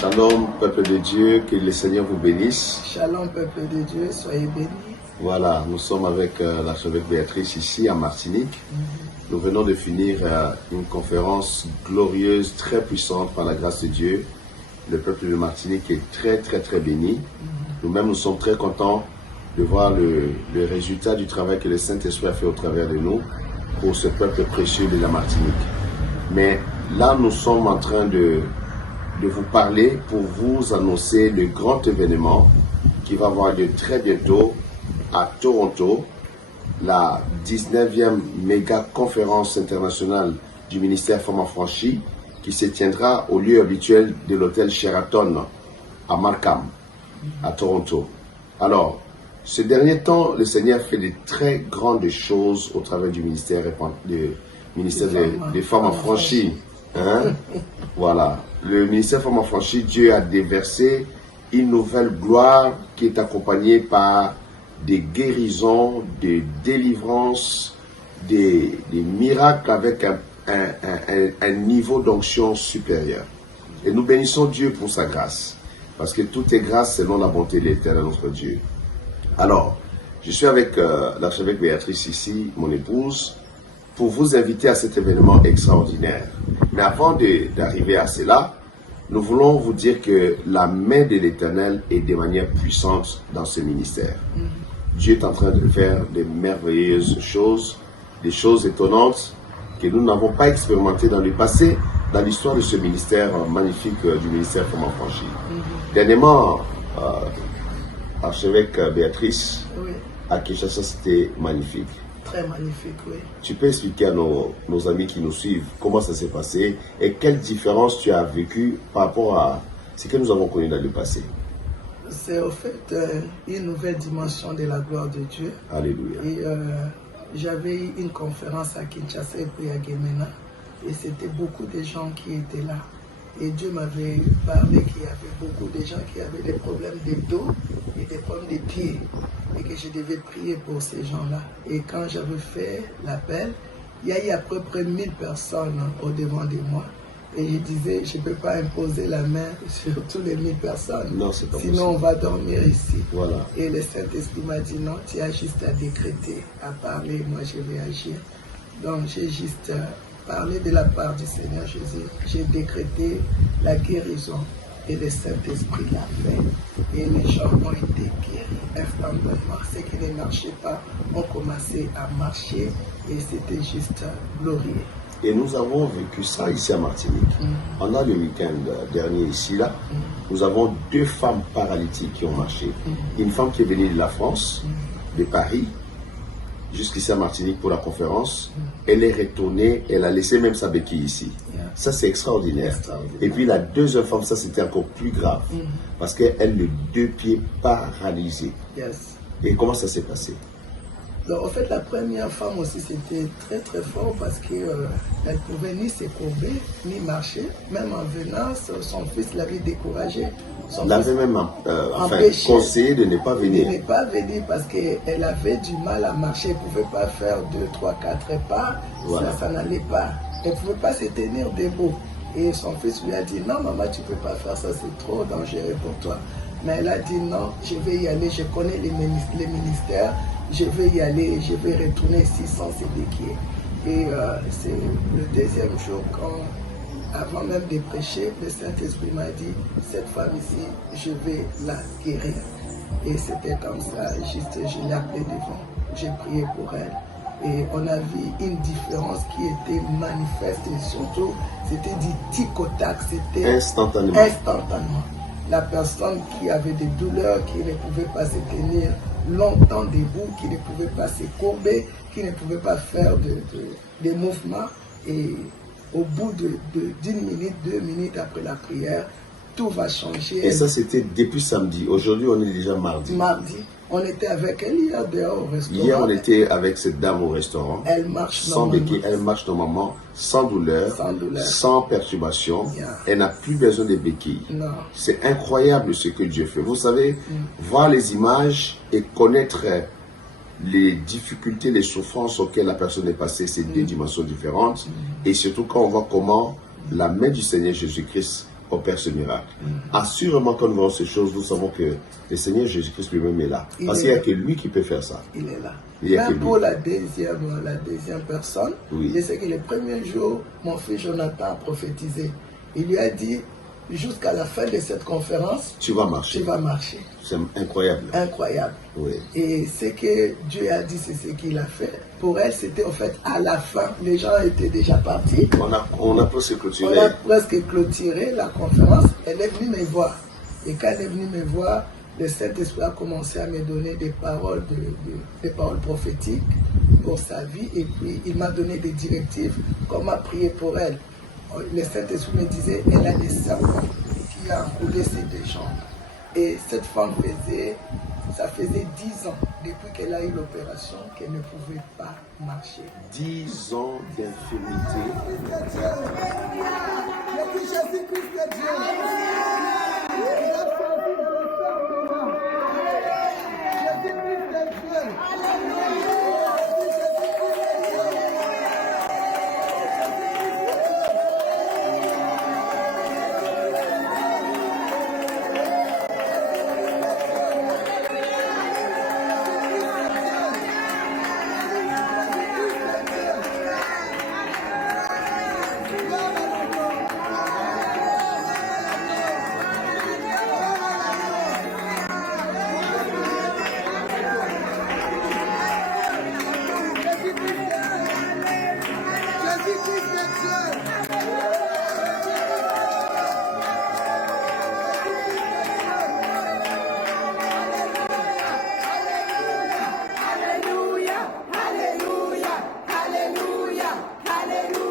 Shalom, peuple de Dieu, que le Seigneur vous bénisse. Shalom, peuple de Dieu, soyez bénis. Voilà, nous sommes avec l'archevêque Béatrice ici à Martinique. Nous venons de finir une conférence glorieuse, très puissante par la grâce de Dieu. Le peuple de Martinique est très béni. Nous-mêmes, nous sommes très contents de voir le résultat du travail que le Saint-Esprit a fait au travers de nous pour ce peuple précieux de la Martinique. Mais là, nous sommes en train de vous parler pour vous annoncer le grand événement qui va avoir lieu très bientôt à Toronto, la 19e méga conférence internationale du ministère Femmes Affranchies qui se tiendra au lieu habituel de l'hôtel Sheraton à Markham, à Toronto. Alors, ce dernier temps, le Seigneur fait de très grandes choses au travers du ministère des Femmes Affranchies. Hein? Voilà. Le ministère Femmes Affranchies, Dieu a déversé une nouvelle gloire qui est accompagnée par des guérisons, des délivrances, des miracles avec un niveau d'onction supérieur. Et nous bénissons Dieu pour sa grâce, parce que tout est grâce selon la bonté de l'Éternel notre Dieu. Alors, je suis avec l'archevêque Béatrice ici, mon épouse, pour vous inviter à cet événement extraordinaire. Mais avant d'arriver à cela, nous voulons vous dire que la main de l'Éternel est de manière puissante dans ce ministère. Dieu est en train de faire de merveilleuses choses, des choses étonnantes que nous n'avons pas expérimentées dans le passé, dans l'histoire de ce ministère magnifique du ministère Femmes Affranchies. Dernièrement, archevêque Béatrice, Oui, à Kinshasa, c'était magnifique. très magnifique, oui. Tu peux expliquer à nos amis qui nous suivent comment ça s'est passé et quelle différence tu as vécu par rapport à ce que nous avons connu dans le passé. C'est au fait une nouvelle dimension de la gloire de Dieu. Alléluia. Et j'avais eu une conférence à Kinshasa et puis à Gemena. Et c'était beaucoup de gens qui étaient là. Et Dieu m'avait parlé qu'il y avait beaucoup de gens qui avaient des problèmes de dos et des problèmes de pieds. Et que je devais prier pour ces gens-là. Et quand j'avais fait l'appel, il y a eu à peu près 1000 personnes au-devant de moi. Et je disais, je ne peux pas imposer la main sur tous les 1000 personnes. Non, c'est pas possible. Sinon, on va dormir ici. Voilà. Et le Saint-Esprit m'a dit, non, tu as juste à décréter, à parler, moi je vais agir. Donc, j'ai juste parlé de la part du Seigneur Jésus. J'ai décrété la guérison et le Saint-Esprit l'a fait. Et les gens ont été guéris instantanément. Ceux qui ne marchaient pas ont commencé à marcher et c'était juste glorieux. Et nous avons vécu ça ici à Martinique. On a le week-end dernier ici, là, nous avons 2 femmes paralytiques qui ont marché. Une femme qui est venue de la France, de Paris, jusqu'ici à Martinique pour la conférence. Elle est retournée, elle a laissé même sa béquille ici. Ça, c'est extraordinaire. Et puis la deuxième femme, ça, c'était encore plus grave. Parce qu'elle a les 2 pieds paralysés. Yes. Et comment ça s'est passé? Donc, en fait, la première femme aussi, c'était très fort parce qu'elle pouvait ni se courber, ni marcher. Même en venant, son fils l'avait découragé. On l'avait même conseillé de ne pas venir. De ne pas venir parce qu'elle avait du mal à marcher. Elle ne pouvait pas faire 2, 3, 4 pas. Voilà. Ça n'allait pas. Elle ne pouvait pas se tenir debout. Et son fils lui a dit, non maman, tu ne peux pas faire ça, c'est trop dangereux pour toi. Mais elle a dit, non, je vais y aller, je connais les ministères, je vais y aller, je vais retourner ici sans se déquier. Et c'est le deuxième jour, avant même de prêcher, le Saint-Esprit m'a dit, cette femme ici, je vais la guérir. Et c'était comme ça, juste je l'ai appelée devant, j'ai prié pour elle. Et on a vu une différence qui était manifeste et surtout, c'était du tic au tac, c'était instantanément. La personne qui avait des douleurs, qui ne pouvait pas se tenir longtemps debout, qui ne pouvait pas se courber, qui ne pouvait pas faire des mouvements. Et au bout d'une minute, 2 minutes après la prière, tout va changer. Et ça, c'était depuis samedi. Aujourd'hui, on est déjà mardi. Mardi. On était avec elle hier dehors au restaurant. Hier, on était avec cette dame au restaurant. Elle marche sans béquille, elle marche normalement, sans douleur, sans perturbation. Yeah. Elle n'a plus besoin de béquilles. C'est incroyable ce que Dieu fait. Vous savez, voir les images et connaître les difficultés, les souffrances auxquelles la personne est passée, c'est 2 dimensions différentes. Et surtout quand on voit comment la main du Seigneur Jésus-Christ opère ce miracle. Assurément, quand nous voyons ces choses, nous savons que le Seigneur Jésus-Christ lui-même est là. Parce qu'il n'y a que lui qui peut faire ça. Il est là. Il y a que Même lui. pour la deuxième personne, Oui. je sais que le premier jour, mon fils Jonathan a prophétisé. Il lui a dit, jusqu'à la fin de cette conférence, Tu vas marcher. tu vas marcher. C'est incroyable. Incroyable. Oui. Et ce que Dieu a dit, c'est ce qu'il a fait. Pour elle, c'était en fait à la fin. Les gens étaient déjà partis. On a presque clôturé. On a presque clôturé la conférence. Elle est venue me voir. Et quand elle est venue me voir, le Saint-Esprit a commencé à me donner des paroles, des paroles prophétiques pour sa vie. Et puis, il m'a donné des directives, comment prier pour elle. Le Saint-Esprit me disait, elle a des serpents qui a enroulé ses deux jambes. Et cette femme ça faisait 10 ans, depuis qu'elle a eu l'opération, qu'elle ne pouvait pas marcher. 10 ans d'infirmité. Hallelujah, hallelujah, hallelujah, hallelujah.